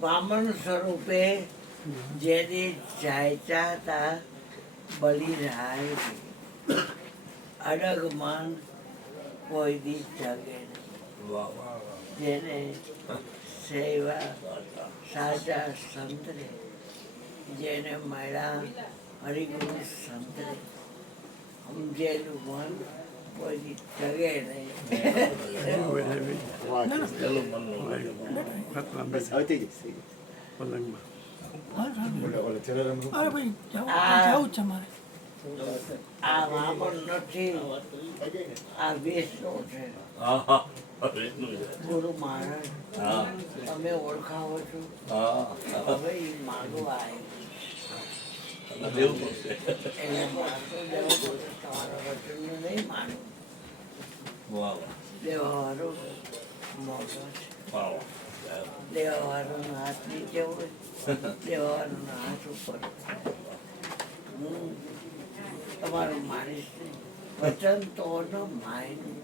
વામન સ્વરૂપે જેની જાયચા તા બલી રાય અડગ મન કોઈ દી જગે જેને સેવા સાચા સંતરે જેને મળ્યા હરિગુરુ સંતરે સમજેલું મન કોઈ દી જગે નહીં. આ વામન નથી, આ વિષ્ણુ છે. ગુરુ મહારાજ તમે ઓળખાવો છો. હવે એ માગવા આવ્યું એટલે માથું દેવું પડશે. તમારા વચનનું નહીં માનવું. દેવાવાળો મોટો છે. દેવાવાળાનો હાથ નીચે હોય, દેવાવાળાનો હાથ ઉપર. હું તમારું માનીશ નહીં. વચન તો ન માયનું.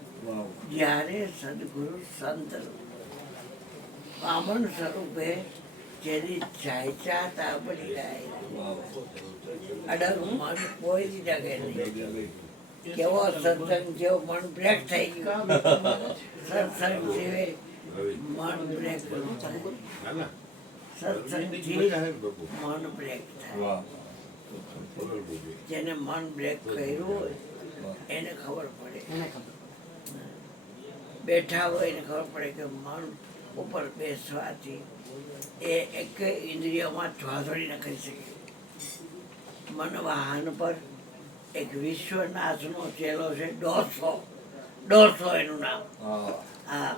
જ્યારે સદગુરુ સંત વામન સ્વરૂપે જેની જાયચા તાબડી રાય અડગ મન કોઈ જ જગે નહીં. કેવો સત્સંગ જેવો મન બ્રેક થઈ ગયું. સત્સંગ જેવે મન બ્રેક સત્સંગથી મન બ્રેક થાય. જેને મન બ્રેક કર્યું હોય એને ખબર પડે. બેઠા હોય એને ખબર પડે કે મન ઉપર બેસવાથી એ એક ઇન્દ્રિયોમાં જ્વાસળી ન કરી શકે. મન વાહન પર એક વિશ્વનાથનો ચેલો છે, 150 એનું નામ. હા,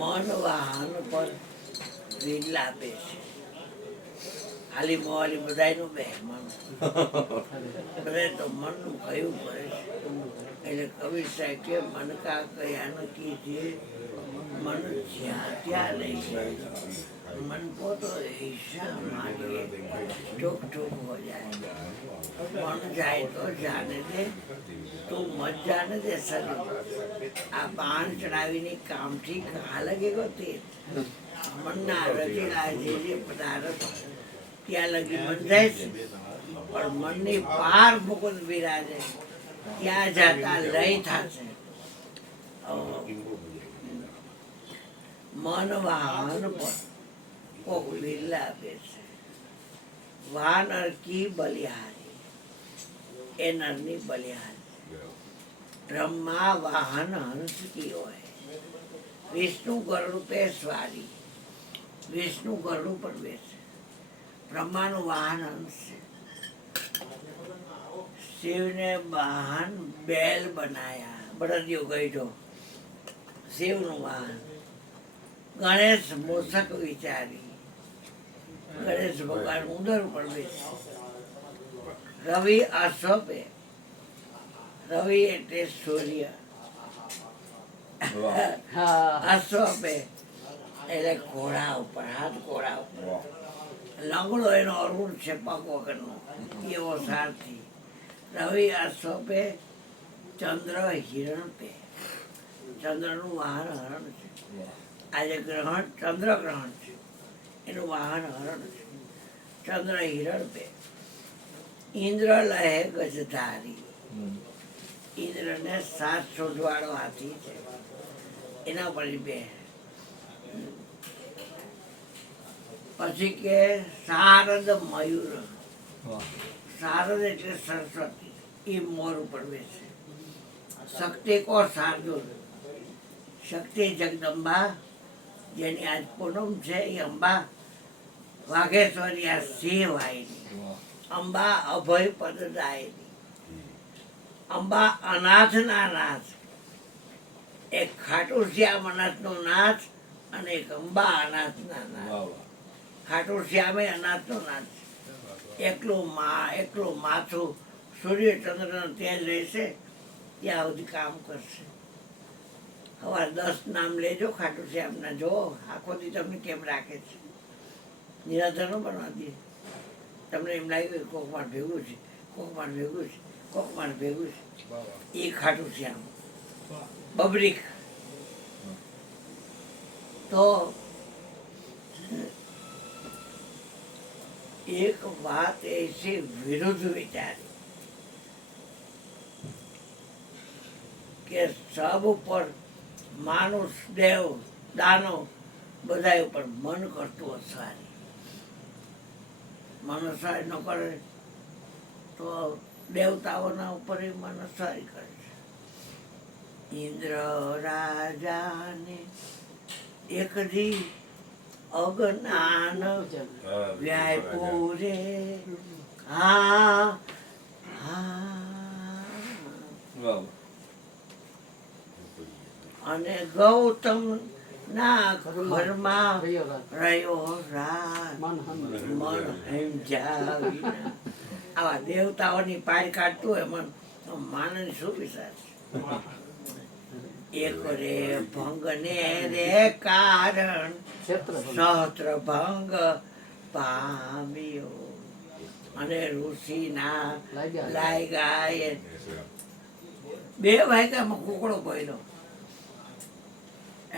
મન વાહન પર વિરલા બેસે. હાલી મોવાલી બધાયનું બે મન બધે તો મનનું કયું કરે છે. એટલે કવિ સાહેબ કે મન કા કયા કીધે મન જ્યાં ત્યાં નહીં. मन को तो ऐसा मानिए ठोक ठोक हो जाए. मन जाए तो जाने दे, तू मत जाने दे. सर आ बाण चढ़ावीने कामથી कहाँ लगेगो तेल. મનના રચેલા જે પદાર્થ ત્યાં લગી મન જાય છે, પણ મનની પાર મુકુદ બિરાજે ત્યાં જતા લય થશે. મન વાહન પર કોક વિરલા બેસે. વાનર કી બલિહારી એ નરની બલિહારી. બ્રહ્મા વાહન હંસ કી હોય. વિષ્ણુ ગરુડ પે સ્વારી. વિષ્ણુ ગરુડ પર બેસે. બ્રહ્માનું વાહન હંસ છે. શિવને વાહન બેલ બનાયા. બળદિયો ગઈઢો શિવનું વાહન. ગણેશ મોસક વિચારી. ગણેશ ભગવાન ઉંદર ઉપર બેસે. રવિ અશ્વપે. રવિ એટલે સૂર્ય. અશ્વપે એટલે ઘોડા ઉપર, હાથ ઘોડા ઉપર. લંગડો એનો અરુણ છે, પગ વગરનો એવો સારથી. રવિ અશ્વપે. ચંદ્ર હિરણ પે. ચંદ્રનું વાહન હરણ છે. આજે ગ્રહણ ચંદ્રગ્રહણ છે, એનું વાહન હરણ છે. ચંદ્ર હિરણ પે. ઇન્દ્ર લહે ગજધારી. ઇન્દ્રને 7 શોધવાળો હાથી છે, એના પર બે. પછી કે શારદ મયુર. શારદ એટલે સરસ્વતી, એ મોર ઉપર બેસે. શક્તિ કો શાર્દુલ. શક્તિ જગદંબા, જેની આજ પૂનમ છે, એ અંબા વાઘેશ્વરી આ સિંહ વાયની. અંબા અભય પદ દાયની. અંબા અનાથના નાથ. એક ખાટું શ્યામ અનાથનો નાથ અને એક અંબા અનાથના નાથ. ખાટું શ્યામે અનાથનો નાથ. એકલું માથું સૂર્યચંદ્રનો તેજ રહેશે ત્યાં સુધી કામ કરશે. હવે 10 નામ લેજો ખાટું શ્યામના. જો આખો દી તમને કેમ રાખે છે. નિરાધનો બનવા દે. તમને એમ લાગ્યું કોકમાં ભેગું છે, કોકમાં ભેગું છે, કોકમાં ભેગું છે. એ ખાટું શ્યામ બબરીક. તો એક વાત એ છે વિરુદ્ધ વિચાર કે સબ ઉપર માણસ દેવ દાનવ બધા ઉપર મન કરતું અસવારી મન અસવારી ન કરે તો દેવતાઓના ઉપર એ મન અસવારી કરે છે. ઇન્દ્ર રાજાને એક દી અજ્ઞાન વ્યાપ્યું રે હા હા અને ગૌતમ ના ઘરમાં રહ્યો રાત મન સમજાવી. આવા દેવતાઓની પાર કાઢતું હોય મન તો માનની શું વિચાર છે. એક રે ભંગ ને રે કારણ સહસ્ત્ર ભંગ પામ્યો અને ઋષિ ના લાગ્યા 2 વાગ્યામાં કુકડો પડ્યો.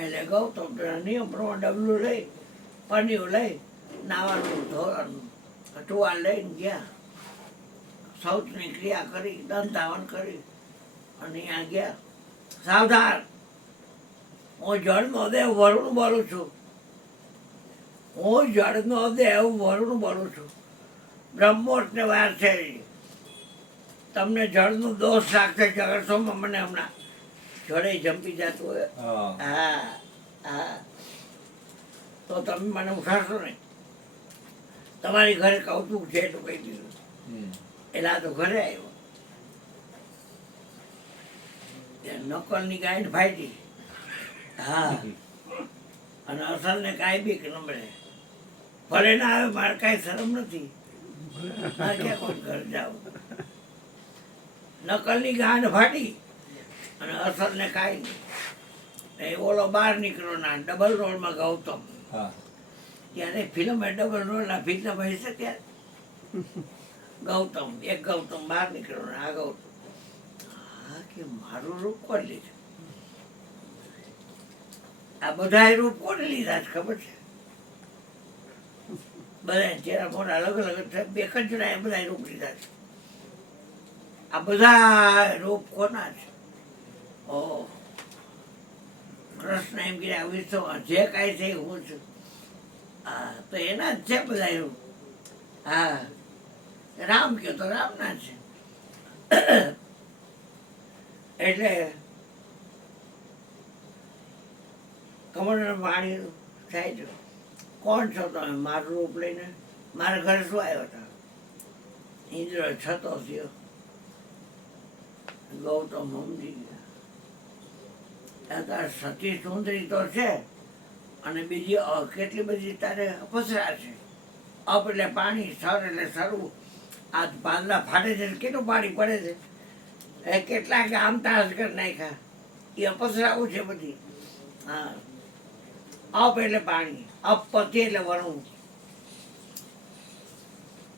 એટલે ગૌતમ નિયમ પ્રમાણે ડબલું લઈ પન્યું લઈ નાવાનું ધોરણ ટુવાલ લઈને ગયા. શૌચની ક્રિયા કરી દંતાવન કરી અને ત્યાં ગયા. સાવધાન, હું જળનો દેવ વરુણ બોલું છું. હું જળનો દેવ વરુણ બોલું છું. બ્રહ્મોર્ષને વાર છે. તમને જળનો દોષ રાખશે જગરસોમાં મને હમણાં જળે જંપી જતું હોય હા હા તો તમે મને ઉઠાડશો નહીં. તમારી ઘરે કૌતુક છે એટલું કહી દીધું. એટલે આ તો ઘરે આવ્યો. નકલની ગાયને ફાટી હા અને અસલને કાંઈ બીક ન મળે. ભલે ના આવે મારે કાંઈ શરમ નથી. મારે ક્યાં કોઈ ઘર જાવ. નકલની ગાયને ફાટી અને અસલને કાંઈ નહીં. ઓલો બહાર નીકળ્યો ના ડબલ રોલમાં ગૌતમ ત્યારે ફિલ્મ ડબલ રોલના ફિલ્મ હોય છે ત્યારે ગૌતમ એક ગૌતમ બહાર નીકળ્યો ને આ ગૌતમ કે મારું રૂપ કોણ લીધું. આ બધા રૂપ કોને લીધા છે ખબર છે. બધા ચહેરા મોઢા અલગ અલગ છે. 2 જણા બધા રૂપ લીધા છે. આ બધા રૂપ કોના છે. ઓ કૃષ્ણ એમ કે વિશ્વ જે કાંઈ છે હું છું. હા તો એના જ છે બધા રૂપ. હા રામ કયો તો રામના છે. એટલે કમળ વાણી થાય છે. કોણ છો તમે મારું રૂપ લઈને મારા ઘરે શું આવ્યો હતા. ઇન્દ્ર છતો થયો. ગૌતમ સમજી ગયા તારે સતી સુંદરી તો છે અને બીજી કેટલી બધી તારે અપસરા છે. અપ એટલે પાણી સર એટલે સરવું. આ પાંદડા ફાટે છે કેટલું પાણી પડે છે. એ કેટલાક આમ તાસ કરી નાખ્યા. એ અપસરાવું છે બધી. હા અપ એટલે પાણી અપપતિ એટલે વરવું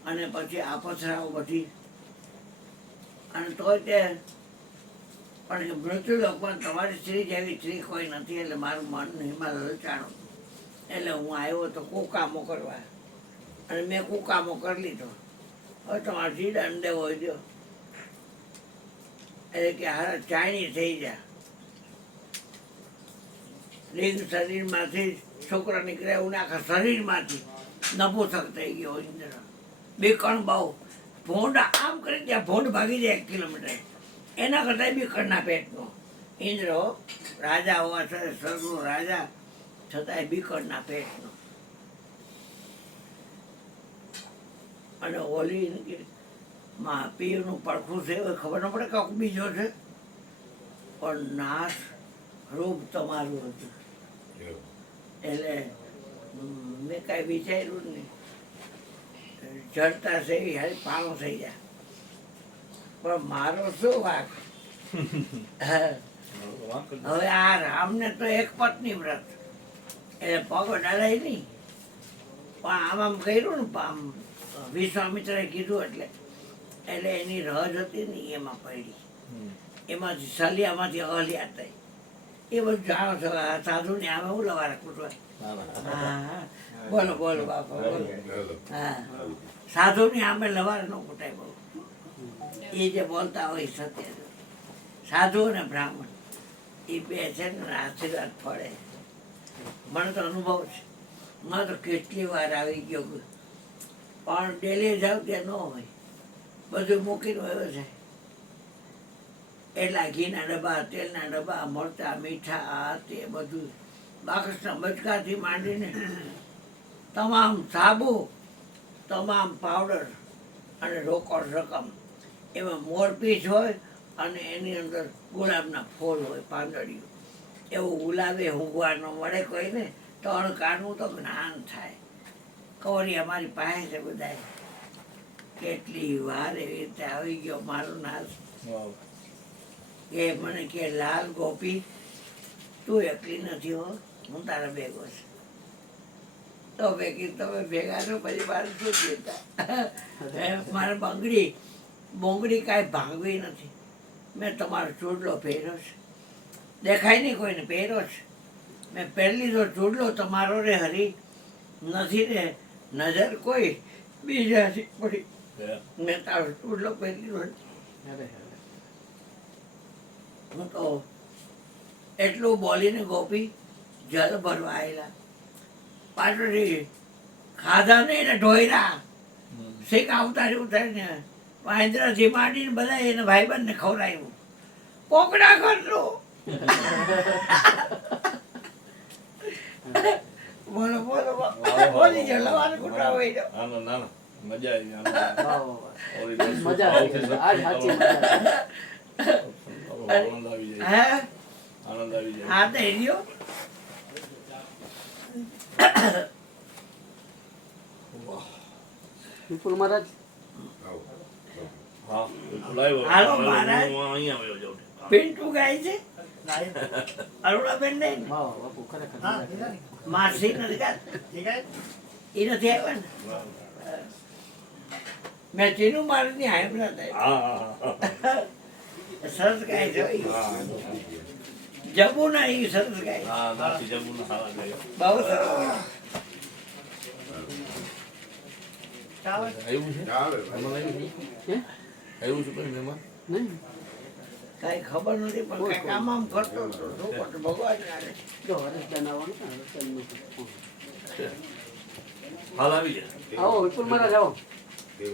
અને પછી અપસરાવું બધી. અને તોય તે પણ મૃત્યુલોકમાં તમારી સ્ત્રી જેવી સ્ત્રી કોઈ નથી. એટલે મારું મન હિમાલય રચાણું. એટલે હું આવ્યો તો કુકામો કરવા અને મેં કુકામો કરી લીધો. હવે તમારે જે દંડ દેવો હોય દો. એટલે કે હારા ચાયણી થઈ જાય. લિંગ શરીરમાંથી છોકરા નીકળે એવું આખા શરીરમાંથી નપુસક થઈ ગયો ઇન્દ્ર. બીકણ બહુ ભોંડ આમ કરી ત્યાં ભોંડ ભાગી જાય 1 કિલોમીટર. એના કરતાં બીકણના પેટનો ઇન્દ્ર રાજા હોવા છતાં સ્વર્ગનો રાજા છતાંય બીકણના પેટનો. અને ઓલી માં પીરનું પડખું છે એ ખબર ન પડે કાંક બીજો છે પણ નાશ રૂપ તમારું હતું. એટલે મેં કાંઈ વિચાર્યું જ નહીં. જડતા છે એ હારી પાણો થઈ જાય. પણ મારો શું વાંક. હવે આ રામને તો એક પત્ની વ્રત એટલે પગ ડાલાય નહીં. પણ આમ કર્યું ને આમ વિશ્વામિત્રએ કીધું એટલે એની રજ હતી ને એમાં પડી. એમાંથી સલિયામાંથી અહલિયા થઈ. એ બધું જાણો છો. સાધુને આમે હું લવા રાખું છું. હા બોલો બોલો બાપા બોલો. હા સાધુની આમે લવાર ન કૂટાય બહુ. એ જે બોલતા હોય સત્ય છે. સાધુ અને બ્રાહ્મણ એ બે છે ને આશીર્વાદ ફળે. મને તો અનુભવ છે. મને તો કેટલી વાર આવી ગયો પણ ડેલી જાવ ત્યાં ન હોય, બધું મૂકીને વયો છે. એટલા ઘીના ડબ્બા, તેલના ડબ્બા, મરચાં, મીઠા, આ તે બધું બાકસના બચકાથી માંડીને તમામ સાબુ, તમામ પાવડર અને રોકડ રકમ. એમાં મોરપીંછ હોય અને એની અંદર ગુલાબના ફૂલ હોય, પાંદડીઓ. એવું ગુલાબે ઊંઘવા ન મળે કોઈને તો અણકારનું તો જ્ઞાન થાય. કવરી અમારી પાસે છે બધાય. કેટલી વાર એવી રીતે આવી ગયો મારો નાશ કે મને કે લાલ ગોપી તું એકલી નથી હો, હું તારા ભેગો છે. તો ભેગી તમે ભેગા છો પછી મારે શું દેતા. મારે બોંગડી કાંઈ ભાંગવી નથી. મેં તમારો ચૂડલો પહેર્યો છે, દેખાય નહીં કોઈને પહેર્યો છે. મેં પહેરી લીધો ચૂડલો તમારો રે હરી, નથી રે નજર કોઈ બીજાથી પડી. મેં તારો ચૂડલો પહેરી લીધો. હું તો એટલું બોલીને ગોપી જલ ભરવા આવેલા. પાટડી ખાધા નહીં ને ઢોયરા શીખ ઉતારી ઉતારીને વાંદરાથી માંડીને બધા એને ભાઈબંધને ખવડાવ્યું. કોકડા કરલું બોલો બોલો બોલી જો લવાન કુટરા હોય તો મજા આવી હા આનંદ આવી જાય. હા તો એરિયો વિપુલ મહારાજ હા લાવ્યો. હાલો મહારાજ. હું અહીંયા આવ્યો જાઉં. પિન્ટુ ગાય છે અરુણાબેન નહીં ને? વાહ બાપુ ખરેખર માસી નથી ગાતી? એ નથી આવ્યા ને? મેં ચીનું મારીની હાઈબ્રા થાય હા સરસ ગાય છે ઈ. જબુના ઈ સરસ ગાય છે. હા નાસી જમુના સારા ગયા. બહુ સરસ. આવ્યું છે? મહેમાન આવ્યું છે? હે આવ્યું છે કોઈ મહેમાન? નહીં કાંઈ ખબર નથી પણ કાંઈક આમ આમ કરતો હતો. શું કરતો ભગવાન જાણે. જો હરેશભાઈ આવવાનું ને હરેશભાઈનું હાલ આવી જાય. આવો વિપુલ મહારાજ આવો Yeah.